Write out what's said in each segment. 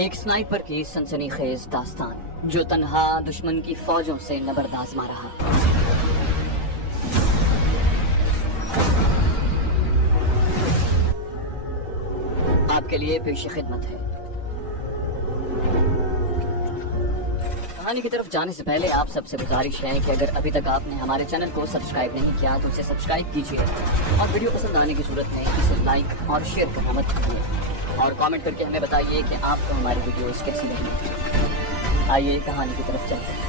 ایک سنائپر کی سنسنی خیز داستان جو تنہا دشمن کی فوجوں سے نبرد آزما رہا۔ آپ کے لیے پیش خدمت ہے۔ کہانی کی طرف جانے سے پہلے آپ سب سے گزارش ہے کہ اگر ابھی تک آپ نے ہمارے چینل کو سبسکرائب نہیں کیا تو اسے سبسکرائب کیجیے اور ویڈیو پسند آنے کی صورت میں اسے لائک اور شیئر کرنا مت بھولئے اور کامنٹ کر کے ہمیں بتائیے کہ آپ کو ہماری ویڈیوز کیسی لگی۔ آئیے کہانی کی طرف چلتے ہیں۔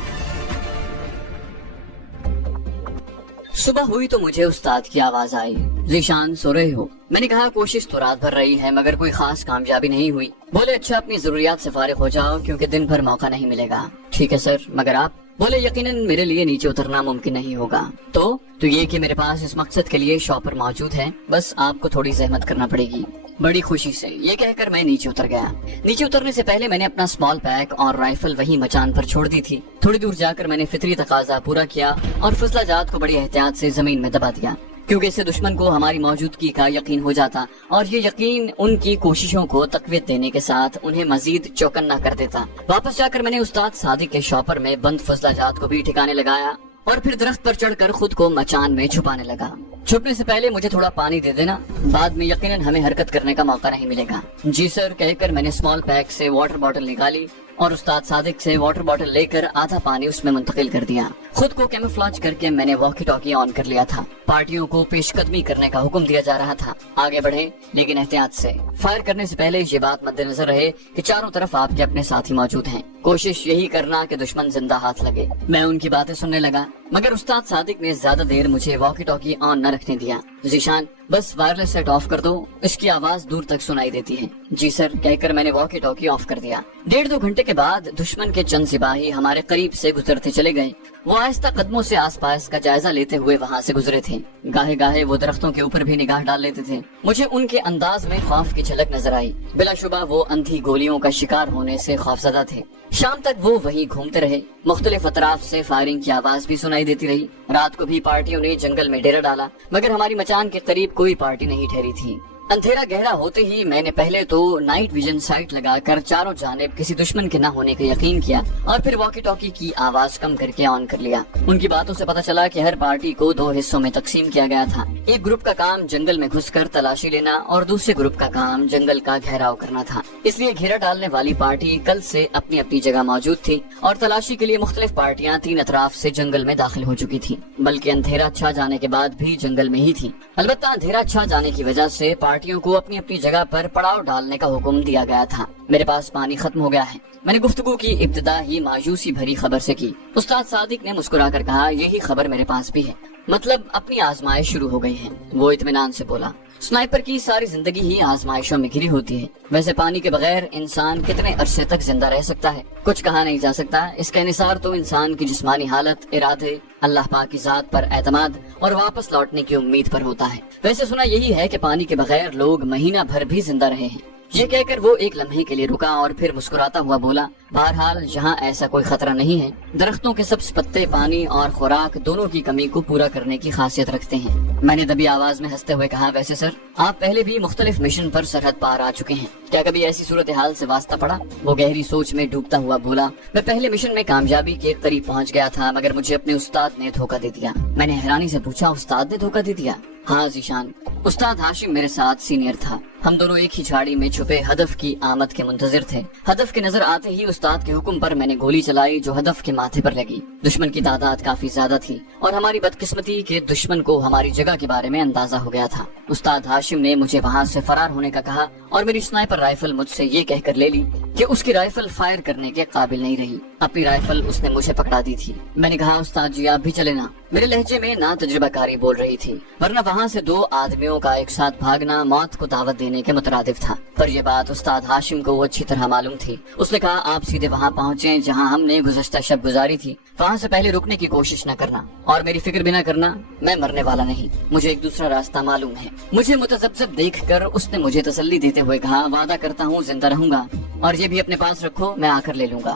صبح ہوئی تو مجھے استاد کی آواز آئی، ذیشان سو رہے ہو؟ میں نے کہا کوشش تو رات بھر رہی ہے مگر کوئی خاص کامیابی نہیں ہوئی۔ بولے اچھا اپنی ضروریات سے فارغ ہو جاؤ کیونکہ دن بھر موقع نہیں ملے گا۔ ٹھیک ہے سر، مگر آپ؟ بولے یقیناً میرے لیے نیچے اترنا ممکن نہیں ہوگا۔ تو یہ کہ میرے پاس اس مقصد کے لیے شاپر موجود ہے، بس آپ کو تھوڑی زحمت کرنا پڑے گی۔ بڑی خوشی سے یہ کہہ کر میں نیچے اتر گیا۔ نیچے اترنے سے پہلے میں نے اپنا اسمال پیک اور رائفل وہی مچان پر چھوڑ دی تھی۔ تھوڑی دور جا کر میں نے فطری تقاضا پورا کیا اور فضلہ جات کو بڑی احتیاط سے زمین میں دبا دیا کیونکہ اس سے دشمن کو ہماری موجودگی کا یقین ہو جاتا اور یہ یقین ان کی کوششوں کو تقویت دینے کے ساتھ انہیں مزید چوکنا کر دیتا۔ واپس جا کر میں نے استاد صادق کے شاپر میں بند فضلہ جات کو بھی ٹھکانے لگایا اور پھر درخت پر چڑھ کر خود کو مچان میں چھپانے لگا۔ چھپنے سے پہلے مجھے تھوڑا پانی دے دینا، بعد میں یقیناً ہمیں حرکت کرنے کا موقع نہیں ملے گا۔ جی سر کہہ کر میں نے اسمال پیک سے واٹر باٹل نکالی اور استاد صادق سے واٹر باٹل لے کر آدھا پانی اس میں منتقل کر دیا۔ خود کو کیموفلاج کر کے میں نے واکی ٹاکی آن کر لیا تھا۔ پارٹیوں کو پیش قدمی کرنے کا حکم دیا جا رہا تھا، آگے بڑھیں لیکن احتیاط سے۔ فائر کرنے سے پہلے یہ بات مد نظر رہے کہ چاروں طرف آپ کے اپنے ساتھی موجود ہیں۔ کوشش یہی کرنا کہ دشمن زندہ ہاتھ لگے۔ میں ان کی باتیں سننے لگا مگر استاد صادق نے زیادہ دیر مجھے واکی ٹاکی آن نہ رکھنے دیا۔ ذیشان بس وائرلیس سیٹ آف کر دو، اس کی آواز دور تک سنائی دیتی ہے۔ جی سر کہہ کر میں نے واکی ٹاکی آف کر دیا۔ 1.5-2 گھنٹے کے بعد دشمن کے چند سپاہی ہمارے قریب سے گزرتے چلے گئے۔ وہ آہستہ قدموں سے آس پاس کا جائزہ لیتے ہوئے وہاں سے گزرے تھے۔ گاہے گاہے وہ درختوں کے اوپر بھی نگاہ ڈال لیتے تھے۔ مجھے ان کے انداز میں خوف کی جھلک نظر آئی۔ بلا شبہ وہ اندھی گولیوں کا شکار ہونے سے خوفزدہ تھے۔ شام تک وہ وہیں گھومتے رہے۔ مختلف اطراف سے فائرنگ کی آواز بھی سنائی دیتی رہی۔ رات کو بھی پارٹیوں نے جنگل میں ڈیرا ڈالا مگر ہماری مچان کے قریب کوئی پارٹی نہیں ٹھہری تھی۔ اندھیرا گہرا ہوتے ہی میں نے پہلے تو نائٹ ویژن سائٹ لگا کر چاروں جانب کسی دشمن کے نہ ہونے کا یقین کیا اور پھر واکی ٹاکی کی آواز کم کر کے آن کر لیا۔ ان کی باتوں سے پتہ چلا کہ ہر پارٹی کو 2 حصوں میں تقسیم کیا گیا تھا۔ ایک گروپ کا کام جنگل میں گھس کر تلاشی لینا اور دوسرے گروپ کا کام جنگل کا گھیراؤ کرنا تھا۔ اس لیے گھیرا ڈالنے والی پارٹی کل سے اپنی اپنی جگہ موجود تھی اور تلاشی کے لیے مختلف پارٹیاں 3 اطراف سے جنگل میں داخل ہو چکی تھی، بلکہ اندھیرا چھا جانے کے بعد بھی جنگل میں ہی تھی۔ البتہ اندھیرا چھا جانے کی وجہ سے پارٹیوں کو اپنی اپنی جگہ پر پڑاؤ ڈالنے کا حکم دیا گیا تھا۔ میرے پاس پانی ختم ہو گیا ہے۔ میں نے گفتگو کی ابتدا ہی مایوسی بھری خبر سے کی۔ استاد صادق نے مسکرا کر کہا یہی خبر میرے پاس بھی ہے، مطلب اپنی آزمائش شروع ہو گئی ہے۔ وہ اطمینان سے بولا سنائپر کی ساری زندگی ہی آزمائشوں میں گھری ہوتی ہے، ویسے پانی کے بغیر انسان کتنے عرصے تک زندہ رہ سکتا ہے کچھ کہا نہیں جا سکتا۔ اس کا انحصار تو انسان کی جسمانی حالت، ارادے، اللہ پاک کی ذات پر اعتماد اور واپس لوٹنے کی امید پر ہوتا ہے۔ ویسے سنا یہی ہے کہ پانی کے بغیر لوگ مہینہ بھر بھی زندہ رہے ہیں۔ یہ کہہ کر وہ ایک لمحے کے لیے رکا اور پھر مسکراتا ہوا بولا بہرحال یہاں ایسا کوئی خطرہ نہیں ہے۔ درختوں کے سبز پتے پانی اور خوراک دونوں کی کمی کو پورا کرنے کی خاصیت رکھتے ہیں۔ میں نے دبی آواز میں ہنستے ہوئے کہا ویسے سر آپ پہلے بھی مختلف مشن پر سرحد پار آ چکے ہیں، کیا کبھی ایسی صورتحال سے واسطہ پڑا؟ وہ گہری سوچ میں ڈوبتا ہوا بولا میں پہلے مشن میں کامیابی کے قریب پہنچ گیا تھا مگر مجھے اپنے استاد نے دھوکہ دے دیا۔ میں نے حیرانی سے پوچھا استاد نے دھوکہ دے دیا؟ ہاں ذیشان، استاد ہاشم میرے ساتھ سینئر تھا۔ ہم دونوں ایک ہی جھاڑی میں چھپے ہدف کی آمد کے منتظر تھے۔ ہدف کے نظر آتے ہی استاد کے حکم پر میں نے گولی چلائی جو ہدف کے ماتھے پر لگی۔ دشمن کی تعداد کافی زیادہ تھی اور ہماری بدقسمتی کے دشمن کو ہماری جگہ کے بارے میں اندازہ ہو گیا تھا۔ استاد ہاشم نے مجھے وہاں سے فرار ہونے کا کہا اور میری سنائپر رائفل مجھ سے یہ کہہ کر لے لی کہ اس کی رائفل فائر کرنے کے قابل نہیں رہی۔ اپنی رائفل اس نے مجھے پکڑا دی تھی۔ میں نے کہا استاد جی آپ بھی چلے نا۔ میرے لہجے میں نا تجربہ کاری بول رہی تھی، ورنہ وہاں سے 2 آدمیوں کا ایک ساتھ بھاگنا موت کو دعوت دینے کے مترادف تھا۔ پر یہ بات استاد ہاشم کو وہ اچھی طرح معلوم تھی۔ اس نے کہا آپ سیدھے وہاں پہنچیں جہاں ہم نے گزشتہ شب گزاری تھی، وہاں سے پہلے رکنے کی کوشش نہ کرنا اور میری فکر بھی نہ کرنا، میں مرنے والا نہیں، مجھے ایک دوسرا راستہ معلوم ہے۔ مجھے متذبذب دیکھ کر اس نے مجھے تسلی دیتے ہوئے کہا وعدہ کرتا ہوں زندہ رہوں گا اور یہ بھی اپنے پاس رکھو میں آ کر لے لوں گا۔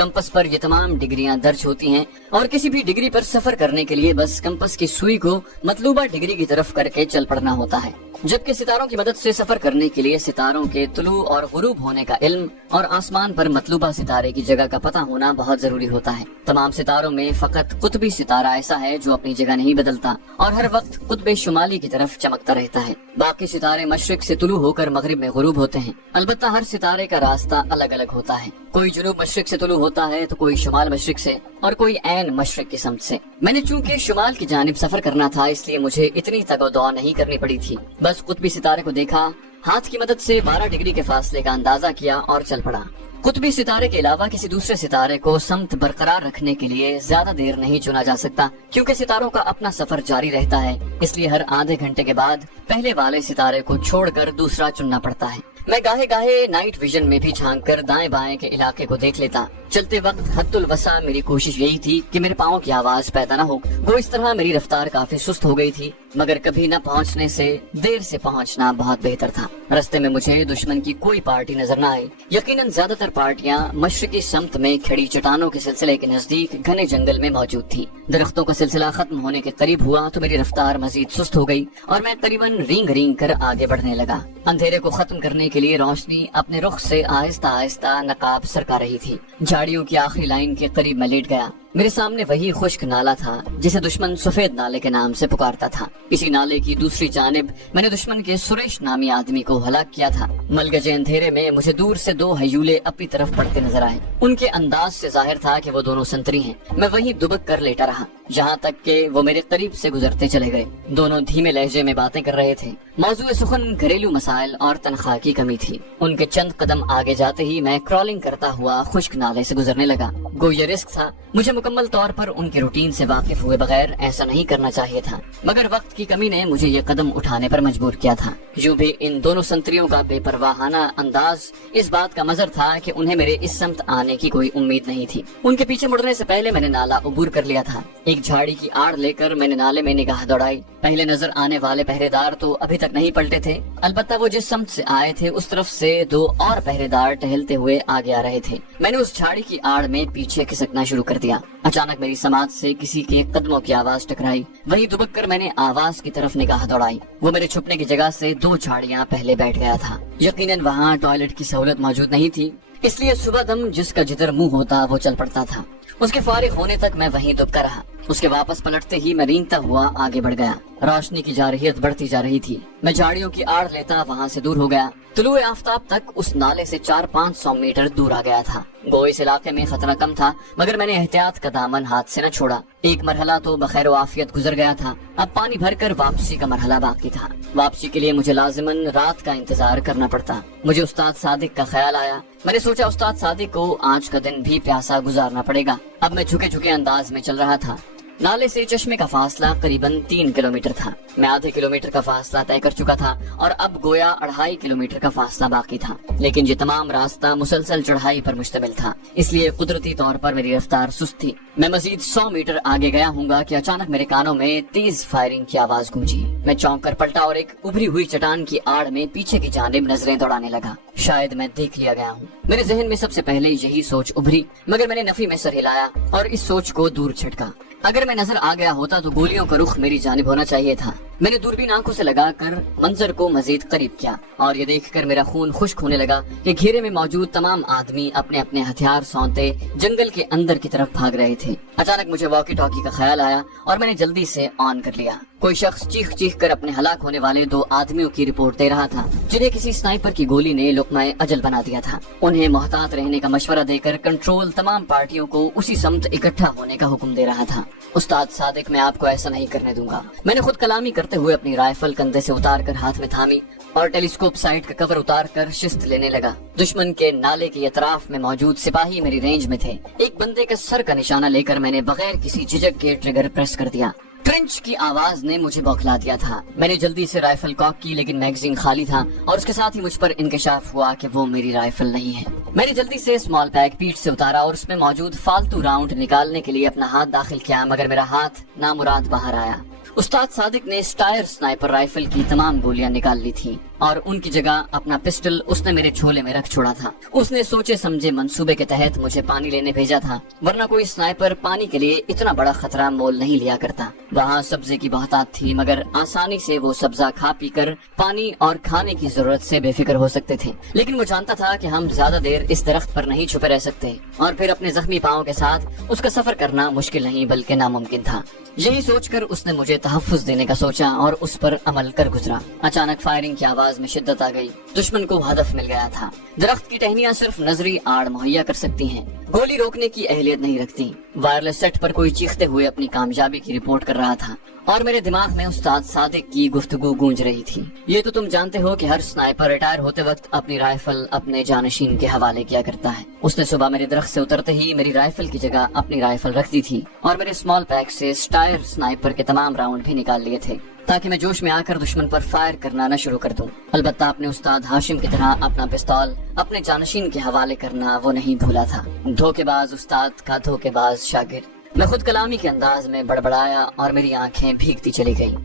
کمپس پر یہ تمام ڈگریاں درج ہوتی ہیں اور کسی بھی ڈگری پر سفر کرنے کے لیے بس کمپس کی سوئی کو مطلوبہ ڈگری کی طرف کر کے چل پڑنا ہوتا ہے، جبکہ ستاروں کی مدد سے سفر کرنے کے لیے ستاروں کے طلوع اور غروب ہونے کا علم اور آسمان پر مطلوبہ ستارے کی جگہ کا پتہ ہونا بہت ضروری ہوتا ہے۔ تمام ستاروں میں فقط قطبی ستارہ ایسا ہے جو اپنی جگہ نہیں بدلتا اور ہر وقت قطب شمالی کی طرف چمکتا رہتا ہے۔ باقی ستارے مشرق سے طلوع ہو کر مغرب میں غروب ہوتے ہیں، البتہ ہر ستارے کا راستہ الگ الگ ہوتا ہے، کوئی جنوب مشرق سے طلوع ہوتا ہے تو کوئی شمال مشرق سے اور کوئی عین مشرق کی سمت سے۔ میں نے چونکہ شمال کی جانب سفر کرنا تھا اس لیے مجھے اتنی تگ و دو نہیں کرنی پڑی تھی، بس قطبی ستارے کو دیکھا، ہاتھ کی مدد سے 12 ڈگری کے فاصلے کا اندازہ کیا اور چل پڑا۔ قطبی ستارے کے علاوہ کسی دوسرے ستارے کو سمت برقرار رکھنے کے لیے زیادہ دیر نہیں چنا جا سکتا، کیونکہ ستاروں کا اپنا سفر جاری رہتا ہے، اس لیے ہر آدھے گھنٹے کے بعد پہلے والے ستارے کو چھوڑ کر دوسرا چننا پڑتا ہے۔ میں گاہے گاہے نائٹ ویژن میں بھی جھانک کر دائیں بائیں کے علاقے کو دیکھ لیتا۔ چلتے وقت حد الوسع میری کوشش یہی تھی کہ میرے پاؤں کی آواز پیدا نہ ہو، وہ اس طرح میری رفتار کافی سست ہو گئی تھی، مگر کبھی نہ پہنچنے سے دیر سے پہنچنا بہت بہتر تھا۔ رستے میں مجھے دشمن کی کوئی پارٹی نظر نہ آئی، یقیناً زیادہ تر پارٹیاں مشرقی سمت میں کھڑی چٹانوں کے سلسلے کے نزدیک گھنے جنگل میں موجود تھی۔ درختوں کا سلسلہ ختم ہونے کے قریب ہوا تو میری رفتار مزید سست ہو گئی اور میں قریباً رینگ رینگ کر آگے بڑھنے لگا۔ اندھیرے کو ختم کرنے کے لیے روشنی اپنے رخ سے آہستہ آہستہ نقاب سرکا رہی تھی۔ جھاڑیوں کی آخری لائن کے قریب میں لیٹ گیا۔ میرے سامنے وہی خشک نالا تھا جسے دشمن سفید نالے کے نام سے پکارتا تھا۔ اسی نالے کی دوسری جانب میں نے دشمن کے سریش نامی آدمی کو ہلاک کیا تھا۔ ملگجے اندھیرے میں مجھے دور سے 2 ہیولے اپنی طرف بڑھتے نظر آئے۔ ان کے انداز سے ظاہر تھا کہ وہ دونوں سنتری ہیں۔ میں وہیں دبک کر لیٹا رہا جہاں تک کہ وہ میرے قریب سے گزرتے چلے گئے۔ دونوں دھیمے لہجے میں باتیں کر رہے تھے۔ موضوع سخن گھریلو مسائل اور تنخواہ کی کمی تھی۔ ان کے چند قدم آگے جاتے ہی میں کرالنگ کرتا ہوا خشک نالے سے گزرنے لگا۔ گو یہ رسک تھا، مجھے مکمل طور پر ان کے روٹین سے واقف ہوئے بغیر ایسا نہیں کرنا چاہیے تھا، مگر وقت کی کمی نے مجھے یہ قدم اٹھانے پر مجبور کیا تھا۔ یوں بھی ان دونوں سنتریوں کا بے پرواہانہ انداز اس بات کا مظہر تھا کہ انہیں میرے اس سمت آنے کی کوئی امید نہیں تھی۔ ان کے پیچھے مڑنے سے پہلے میں نے نالا عبور کر لیا تھا۔ ایک جھاڑی کی آڑ لے کر میں نے نالے میں نگاہ دوڑائی۔ پہلے نظر آنے والے پہرے دار تو ابھی تک نہیں پلٹے تھے، البتہ وہ جس سمت سے آئے تھے اس طرف سے 2 اور پہرے دار ٹہلتے ہوئے آگے آ رہے تھے۔ میں نے اس جھاڑی کی آڑ میں پیچھے کھسکنا شروع کر دیا۔ اچانک میری سماعت سے کسی کے قدموں کی آواز ٹکرائی۔ وہیں دبک کر میں نے آواز کی طرف نگاہ دوڑائی۔ وہ میرے چھپنے کی جگہ سے 2 جھاڑیاں پہلے بیٹھ گیا تھا۔ یقیناً وہاں ٹوائلٹ کی سہولت موجود نہیں تھی، اس لیے صبح دم جس کا جدھر منہ ہوتا وہ چل پڑتا تھا۔ اس کے فارغ ہونے تک میں وہیں دبکا رہا۔ اس کے واپس پلٹتے ہی میں رینگتا ہوا آگے بڑھ گیا۔ روشنی کی جارحیت بڑھتی جا رہی تھی۔ میں جھاڑیوں کی آڑ لیتا وہاں سے دور ہو گیا۔ طلوع آفتاب تک اس نالے سے 400-500 میٹر دور آ گیا تھا۔ گو اس علاقے میں خطرہ کم تھا، مگر میں نے احتیاط کا دامن ہاتھ سے نہ چھوڑا۔ ایک مرحلہ تو بخیر و عافیت گزر گیا تھا، اب پانی بھر کر واپسی کا مرحلہ باقی تھا۔ واپسی کے لیے مجھے لازماً رات کا انتظار کرنا پڑتا۔ مجھے استاد صادق کا خیال آیا۔ میں نے سوچا استاد صادق کو آج کا دن بھی پیاسا گزارنا پڑے گا۔ اب میں جھکے جھکے انداز میں چل رہا تھا۔ نالے سے چشمے کا فاصلہ قریباً 3 کلومیٹر تھا۔ میں آدھے کلومیٹر کا فاصلہ طے کر چکا تھا اور اب گویا 2.5 کلومیٹر کا فاصلہ باقی تھا، لیکن یہ تمام راستہ مسلسل چڑھائی پر مشتمل تھا، اس لیے قدرتی طور پر میری رفتار سست تھی۔ میں مزید 100 میٹر آگے گیا ہوں گا کہ اچانک میرے کانوں میں تیز فائرنگ کی آواز گونجی۔ میں چونک کر پلٹا اور ایک ابھری ہوئی چٹان کی آڑ میں پیچھے کی جانب نظریں دوڑانے لگا۔ شاید میں دیکھ لیا گیا ہوں۔ میرے ذہن میں سب سے پہلے یہی سوچ ابھری، مگر میں نے نفی میں سر ہلایا اور اس سوچ کو دور چھٹکا۔ اگر میں نظر آ گیا ہوتا تو گولیوں کا رخ میری جانب ہونا چاہیے تھا۔ میں نے دوربین آنکھوں سے لگا کر منظر کو مزید قریب کیا اور یہ دیکھ کر میرا خون خشک ہونے لگا کہ گھیرے میں موجود تمام آدمی اپنے اپنے ہتھیار سونتے جنگل کے اندر کی طرف بھاگ رہے تھے۔ اچانک مجھے واکی ٹاکی کا خیال آیا اور میں نے جلدی سے آن کر لیا۔ کوئی شخص چیخ چیخ کر اپنے ہلاک ہونے والے 2 آدمیوں کی رپورٹ دے رہا تھا، جنہیں کسی سنائپر کی گولی نے لقمہ اجل بنا دیا تھا۔ انہیں محتاط رہنے کا مشورہ دے کر کنٹرول تمام پارٹیوں کو اسی سمت اکٹھا ہونے کا حکم دے رہا تھا۔ استاد صادق، میں آپ کو ایسا نہیں کرنے دوں گا۔ میں نے خود کلامی کرتے ہوئے اپنی رائفل کندھے سے اتار کر ہاتھ میں تھامی اور ٹیلیسکوپ سائٹ کا کور اتار کر شست لینے لگا۔ دشمن کے نالے کے اطراف میں موجود سپاہی میری رینج میں تھے۔ ایک بندے کے سر کا نشانہ لے کر میں نے بغیر کسی جھجک کے ٹریگر پریس کر دیا۔ ٹرنچ کی آواز نے مجھے بوکھلا دیا تھا۔ میں نے جلدی سے رائفل کاک کی، لیکن میگزین خالی تھا اور اس کے ساتھ ہی مجھ پر انکشاف ہوا کہ وہ میری رائفل نہیں ہے۔ میں نے جلدی سے اسمال پیک پیٹ سے اتارا اور اس میں موجود فالتو راؤنڈ نکالنے کے لیے اپنا ہاتھ داخل کیا، مگر میرا ہاتھ نامراد باہر آیا۔ استاد صادق نے سٹائر سنائپر رائفل کی تمام گولیاں نکال لی تھی۔ اور ان کی جگہ اپنا پسٹل اس نے میرے جھولے میں رکھ چھوڑا تھا۔ اس نے سوچے سمجھے منصوبے کے تحت مجھے پانی لینے بھیجا تھا، ورنہ کوئی سنائپر پانی کے لیے اتنا بڑا خطرہ مول نہیں لیا کرتا۔ وہاں سبزے کی بہتات تھی، مگر آسانی سے وہ سبزہ کھا پی کر پانی اور کھانے کی ضرورت سے بے فکر ہو سکتے تھے، لیکن وہ جانتا تھا کہ ہم زیادہ دیر اس درخت پر نہیں چھپے رہ سکتے، اور پھر اپنے زخمی پاؤں کے ساتھ اس کا سفر کرنا مشکل نہیں بلکہ ناممکن تھا۔ یہی سوچ کر اس نے مجھے تحفظ دینے کا سوچا اور اس پر عمل کر گزرا۔ اچانک فائرنگ کی آواز میں شدت آ گئی، دشمن کو ہدف مل گیا تھا۔ درخت کی ٹہنیاں صرف نظری آڑ مہیا کر سکتی ہیں، گولی روکنے کی اہلیت نہیں رکھتی۔ وائرلیس سیٹ پر کوئی چیختے ہوئے اپنی کامیابی کی رپورٹ کر رہا تھا اور میرے دماغ میں استاد صادق کی گفتگو گونج رہی تھی۔ یہ تو تم جانتے ہو کہ ہر سنائپر ریٹائر ہوتے وقت اپنی رائفل اپنے جانشین کے حوالے کیا کرتا ہے۔ اس نے صبح میرے درخت سے اترتے ہی میری رائفل کی جگہ اپنی رائفل رکھ دی تھی اور میرے اسمال پیک سے سٹائر سنائپر کے تمام راؤنڈ بھی نکال لیے تھے تاکہ میں جوش میں آ کر دشمن پر فائر کرنا نہ شروع کر دوں۔ البتہ اپنے استاد ہاشم کی طرح اپنا پستول اپنے جانشین کے حوالے کرنا وہ نہیں بھولا تھا۔ دھوکے باز استاد کا دھوکے باز شاگرد۔ میں خود کلامی کے انداز میں بڑبڑایا اور میری آنکھیں بھیگتی چلی گئیں۔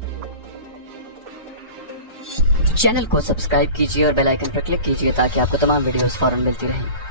چینل کو سبسکرائب کیجیے اور بیل آئیکن پر کلک کیجیے تاکہ آپ کو تمام ویڈیوز فوراً ملتی رہیں۔